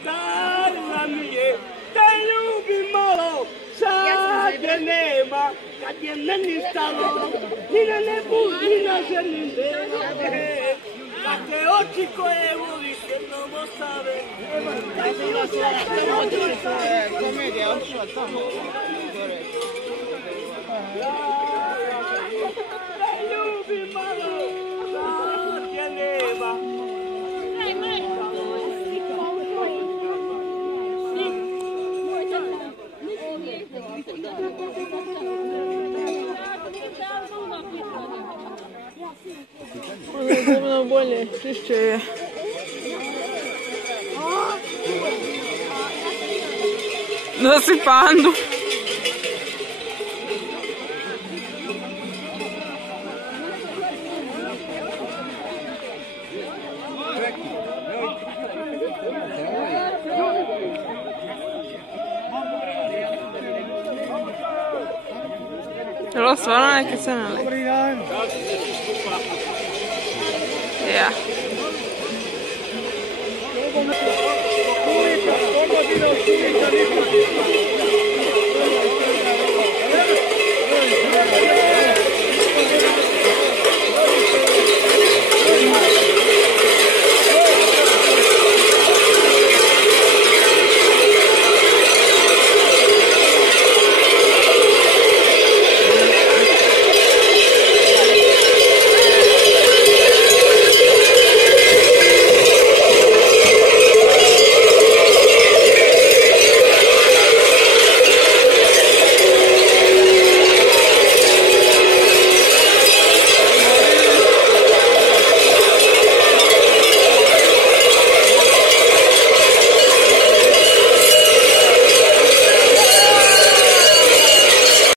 Stara mi je, te ljubim malo, sad je nema, kad je meni stalo, ni na nebu, ni na zemlji nema. Dakle, oči koje voliš jednom ostave. Komedija otišla tamo. Te ljubim malo, sad je nema. Ono je puno bolje, čišće je. Nosi pandu. Je li stvarno neke crne li? Dobar dan. Ja. Uvijek,